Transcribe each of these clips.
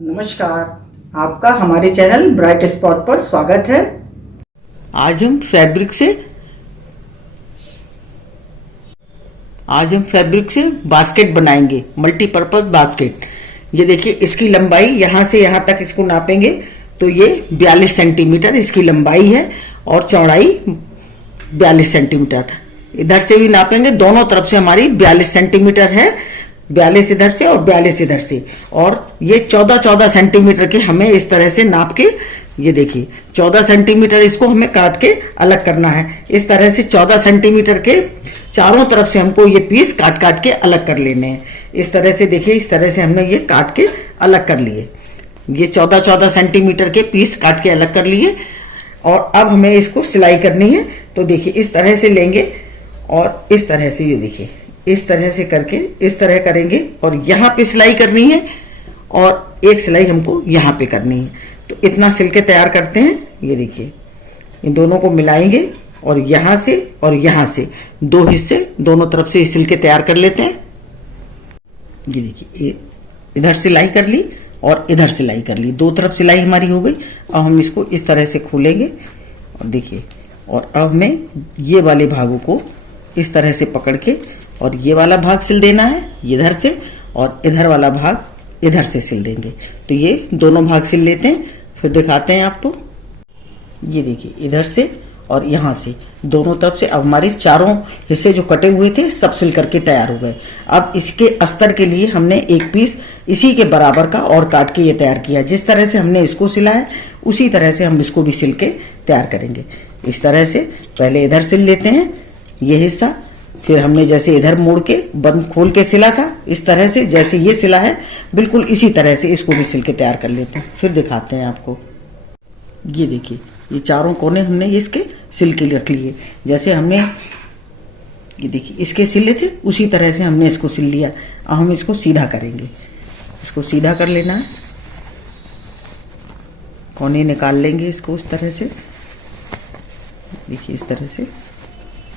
नमस्कार, आपका हमारे चैनल ब्राइट स्पॉट पर स्वागत है। आज हम फैब्रिक से बास्केट बनाएंगे, मल्टीपर्पज बास्केट। ये देखिए, इसकी लंबाई यहाँ से यहाँ तक इसको नापेंगे तो ये 42 सेंटीमीटर इसकी लंबाई है और चौड़ाई 42 सेंटीमीटर। इधर से भी नापेंगे, दोनों तरफ से हमारी 42 सेंटीमीटर है, 42 इधर से और 42 इधर से। और ये 14 सेंटीमीटर के हमें इस तरह से नाप के, ये देखिए 14 सेंटीमीटर इसको हमें काट के अलग करना है। इस तरह से 14 सेंटीमीटर के चारों तरफ से हमको ये पीस काट के अलग कर लेने हैं। इस तरह से देखिए, इस तरह से हमने ये काट के अलग कर लिए। ये 14 सेंटीमीटर के पीस काट के अलग कर लिए। और अब हमें इसको सिलाई करनी है। तो देखिए, इस तरह से लेंगे और इस तरह से, ये देखिए इस तरह से करके इस तरह करेंगे और यहाँ पे सिलाई करनी है और एक सिलाई हमको यहाँ पे करनी है। तो इतना सिल के तैयार करते हैं। ये देखिए, इन दोनों को मिलाएंगे और यहाँ से दो हिस्से दोनों तरफ से सिल के तैयार कर लेते हैं। ये देखिए, इधर सिलाई कर ली और इधर सिलाई कर ली, दो तरफ सिलाई हमारी हो गई। अब हम इसको इस तरह से खोलेंगे और देखिए, और अब हमें ये वाले भागों को इस तरह से पकड़ के और ये वाला भाग सिल देना है इधर से, और इधर वाला भाग इधर से सिल देंगे। तो ये दोनों भाग सिल लेते हैं, फिर दिखाते हैं आपको। ये देखिए, इधर से और यहाँ से दोनों तरफ से अब हमारे चारों हिस्से जो कटे हुए थे सब सिल करके तैयार हो गए। अब इसके अस्तर के लिए हमने एक पीस इसी के बराबर का और काट के ये तैयार किया। जिस तरह से हमने इसको सिला है उसी तरह से हम इसको भी सिल के तैयार करेंगे। इस तरह से पहले इधर सिल लेते हैं ये हिस्सा, फिर हमने जैसे इधर मोड़ के बंद खोल के सिला था, इस तरह से जैसे ये सिला है बिल्कुल इसी तरह से इसको भी सिल के तैयार कर लेते हैं। फिर दिखाते हैं आपको। ये देखिए, ये चारों कोने हमने इसके सिल के रख लिए। जैसे हमने ये देखिए इसके सिले थे उसी तरह से हमने इसको सिल लिया। अब हम इसको सीधा करेंगे, इसको सीधा कर लेना है। कोने निकाल लेंगे इसको इस तरह से। देखिए, इस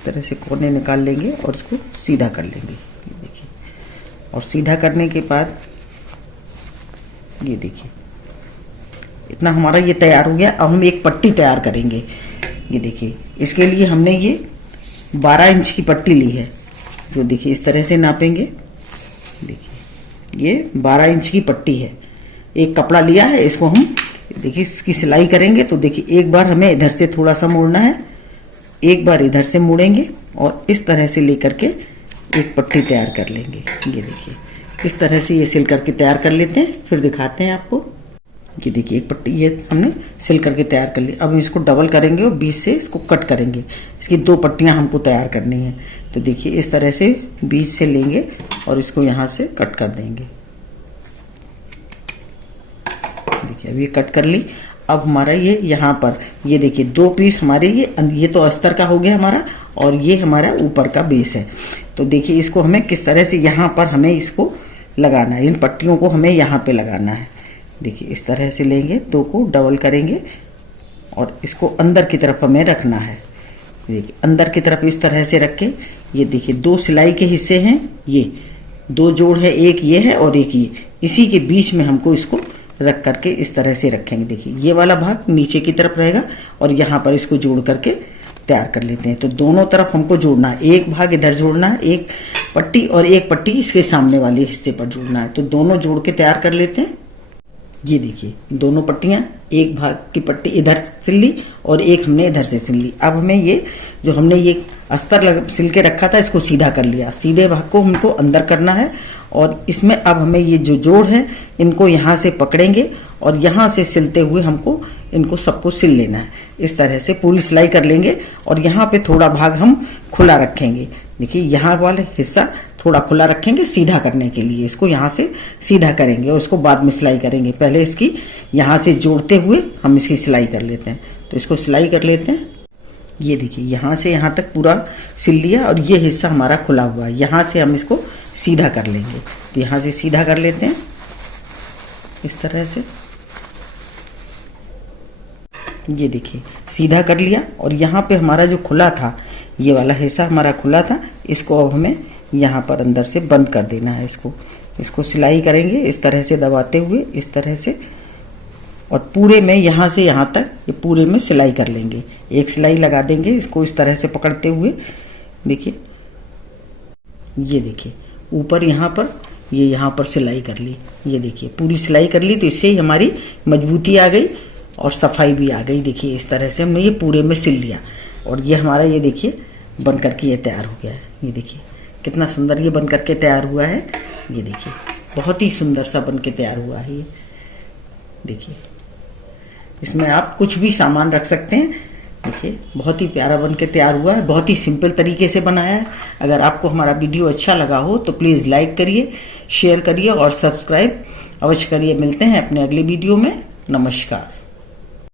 तरह से कोने निकाल लेंगे और इसको सीधा कर लेंगे। ये देखिए, और सीधा करने के बाद ये देखिए इतना हमारा ये तैयार हो गया। अब हम एक पट्टी तैयार करेंगे। ये देखिए, इसके लिए हमने ये 12 इंच की पट्टी ली है। जो देखिए इस तरह से नापेंगे। देखिए, ये 12 इंच की पट्टी है। एक कपड़ा लिया है, इसको हम देखिए इसकी सिलाई करेंगे। तो देखिए, एक बार हमें इधर से थोड़ा सा मोड़ना है, एक बार इधर से मोड़ेंगे और इस तरह से लेकर के एक पट्टी तैयार कर लेंगे। ये देखिए, इस तरह से ये सिल करके तैयार कर लेते हैं। फिर दिखाते हैं आपको। ये देखिए, एक पट्टी ये हमने सिल करके तैयार कर ली। अब हम इसको डबल करेंगे और बीच से इसको कट करेंगे। इसकी 2 पट्टियां हमको तैयार करनी है। तो देखिए, इस तरह से बीच से लेंगे और इसको यहाँ से कट कर देंगे। देखिए, अब ये कट कर ली। अब हमारा ये यहाँ पर ये देखिए 2 पीस हमारे ये तो अस्तर का हो गया हमारा, और ये हमारा ऊपर का बेस है। तो देखिए, इसको हमें किस तरह से यहाँ पर हमें इसको लगाना है। इन पट्टियों को हमें यहाँ पे लगाना है। देखिए, इस तरह से लेंगे, 2 को डबल करेंगे और इसको अंदर की तरफ हमें रखना है। देखिए, अंदर की तरफ इस तरह से रख के ये देखिए 2 सिलाई के हिस्से हैं, ये 2 जोड़ है, एक ये है और एक ये। इसी के बीच में हमको इसको रख करके इस तरह से रखेंगे। देखिए, ये वाला भाग नीचे की तरफ रहेगा और यहाँ पर इसको जोड़ करके तैयार कर लेते हैं। तो दोनों तरफ हमको जोड़ना है, एक भाग इधर जोड़ना है, एक पट्टी और एक पट्टी इसके सामने वाले हिस्से पर जोड़ना है। तो दोनों जोड़ के तैयार कर लेते हैं। ये देखिए, दोनों पट्टियां, एक भाग की पट्टी इधर सिल ली और एक हमने इधर से सिल ली। अब हमें ये जो हमने ये अस्तर सिल के रखा था इसको सीधा कर लिया। सीधे भाग को हमको अंदर करना है और इसमें अब हमें ये जो जोड़ है इनको यहाँ से पकड़ेंगे और यहाँ से सिलते हुए हमको इनको सबको सिल लेना है। इस तरह से पूरी सिलाई कर लेंगे और यहाँ पे थोड़ा भाग हम खुला रखेंगे। देखिए, यहाँ वाला हिस्सा थोड़ा खुला रखेंगे सीधा करने के लिए। इसको यहाँ से सीधा करेंगे और इसको बाद में सिलाई करेंगे। पहले इसकी यहाँ से जोड़ते हुए हम इसकी सिलाई कर लेते हैं। तो इसको सिलाई कर लेते हैं। ये देखिए, यहाँ से यहाँ तक पूरा सिल लिया और ये हिस्सा हमारा खुला हुआ है। यहाँ से हम इसको सीधा कर लेंगे। तो यहाँ से सीधा कर लेते हैं इस तरह से। ये देखिए, सीधा कर लिया और यहाँ पे हमारा जो खुला था, ये वाला हिस्सा हमारा खुला था, इसको अब हमें यहाँ पर अंदर से बंद कर देना है इसको। इसको सिलाई करेंगे इस तरह से दबाते हुए, इस तरह से, और पूरे में यहाँ से यहाँ तक ये पूरे में सिलाई कर लेंगे। एक सिलाई लगा देंगे इसको इस तरह से पकड़ते हुए। देखिए, ये देखिए ऊपर यहाँ पर, ये यहाँ पर सिलाई कर ली। ये देखिए पूरी सिलाई कर ली, तो इससे ही हमारी मजबूती आ गई और सफाई भी आ गई। देखिए इस तरह से हमने ये पूरे में सिल लिया, और ये हमारा ये देखिए बन करके ये तैयार हो गया है। ये देखिए कितना सुंदर ये बन करके तैयार हुआ है। ये देखिए बहुत ही सुंदर सा बन के तैयार हुआ है ये। देखिए इसमें आप कुछ भी सामान रख सकते हैं। देखिए बहुत ही प्यारा बन के तैयार हुआ है, बहुत ही सिंपल तरीके से बनाया है। अगर आपको हमारा वीडियो अच्छा लगा हो तो प्लीज़ लाइक करिए, शेयर करिए और सब्सक्राइब अवश्य करिए। मिलते हैं अपने अगले वीडियो में। नमस्कार।